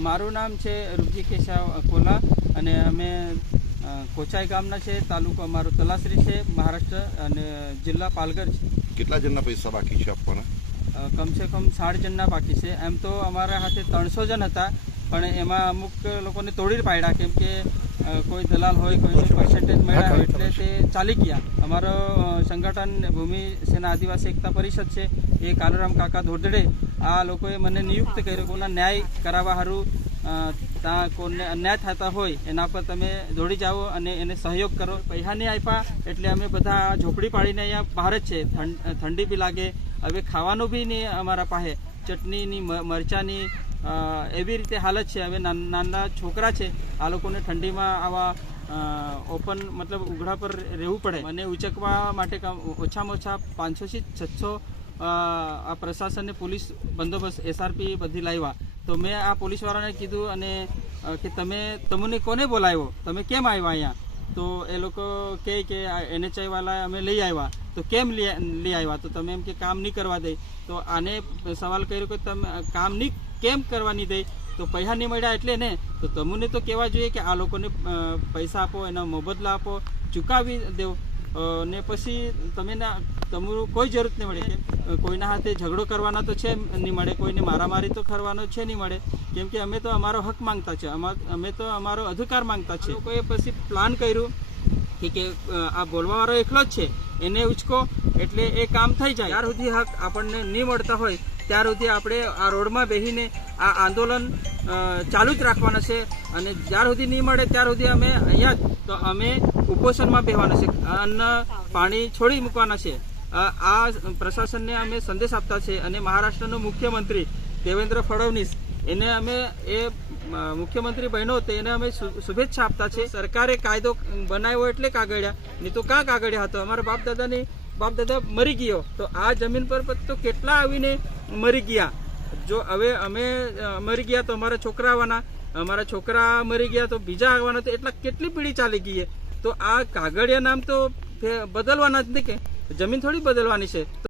મારું નામ છે રૂપજી કેશવ અકોલા અને અમે કોચાઈ ગામના છે તાલુકો અમારો તલાસરી છે મહારાષ્ટ્ર અને જિલ્લા પાલઘર છે. કેટલા જણના પૈસા બાકી છે આપવાના? કમસે કમ સાઠ જણના બાકી છે. એમ તો અમારા હાથે ત્રણસો જણ હતા પણ એમાં અમુક લોકોને તોડી પાડ્યા કેમ કે કોઈ દલાલ હોય કોઈ પર્સન્ટેજ મળ્યા હોય એટલે તે ચાલી ગયા. અમારો સંગઠન ભૂમિ સેના આદિવાસી એકતા પરિષદ છે એ કાલુરામ કાકા ધોરડે આ લોકોએ મને નિયુક્ત કર્યો કોના ન્યાય કરાવવા સારું ત્યાં કોને અન્યાય થતા હોય એના પર તમે દોડી જાઓ અને એને સહયોગ કરો. પૈસા નહીં આપ્યા એટલે અમે બધા ઝોપડી પાડીને અહીંયા બહાર જ છે. ઠંડી બી લાગે. હવે ખાવાનું બી નહીં અમારા પાસે. ચટણીની મરચાંની એવી રીતે હાલત છે. હવે નાન- છોકરા છે. આ લોકોને ઠંડીમાં આવા ઓપન મતલબ ઉઘડા પર રહેવું પડે. અને ઉચકવા માટે ઓછામાં ઓછા પાંચસોથી છસો આ પ્રશાસનને પોલીસ બંદોબસ્ત એસઆરપી બધી લાવ્યા તો મેં આ પોલીસવાળાને કીધું અને કે તમે, તમને કોને બોલાવ્યો? તમે કેમ આવ્યા અહીંયા? તો એ લોકો કહે કે એનએચઆઈ વાળા અમે લઈ આવ્યા. તો કેમ લઈ આવ્યા? તો તમે એમ કે કામ નહીં કરવા દે. તો આને સવાલ કર્યો કે તમે, કામ નહીં કેમ કરવાની દે? તો પૈસા નહીં મળ્યા એટલે ને? તો તમને તો કહેવા જોઈએ કે આ લોકોને પૈસા આપો એનો મોબદલા આપો ચૂકાવી દેવો ને પછી તમે તમારું કોઈ જરૂરત નહીં મળે. કેમ? કોઈના હાથે ઝઘડો કરવાના તો છે નહીં મળે કોઈને મારામારી તો કરવાનો છે નહીં મળે. કેમ કે અમે તો અમારો હક માંગતા છે અમા- તો અમારો અધિકાર માંગતા છે. કોઈ પછી પ્લાન કર્યું કે કે આ બોલવાવાળો એકલો જ છે એને ઉચકો એટલે એ કામ થઈ જાય. ત્યાર સુધી હક આપણને નહીં મળતા હોય ત્યાર સુધી આપણે આ રોડમાં બેસીને આ આંદોલન ચાલુ જ રાખવાના છે અને જ્યાર સુધી નહીં મળે ત્યાર સુધી અમે અહીંયા જ, તો અમે ઉપોષણમાં બેહવાના છે. અન્ન, પાણી છોડી મૂકવાના છે. આ પ્રશાસનને અમે સંદેશ આપતા છે અને મહારાષ્ટ્રનો મુખ્યમંત્રી દેવેન્દ્ર ફડણવીસ, એને અમે એ મુખ્યમંત્રી બહેનો તો એને અમે શુભેચ્છા આપતા છે. સરકારે કાયદો બનાવ્યો એટલે કાગળ્યા, નહીં તો કાં કાગળ્યા હતો? અમારા બાપ દાદાની બાપ દાદા મરી ગયો. તો આ જમીન પર તો કેટલા આવીને મરી ગયા. જો હવે અમે મરી ગયા તો અમારા છોકરા આવવાના. અમારા છોકરા મરી ગયા તો બીજા આવવાના. તો એટલા કેટલી પીઢી ચાલી ગઈ તો આ કાગળિયા નામ તો બદલવાના જ નહીં કે? જમીન થોડી બદલવાની છે.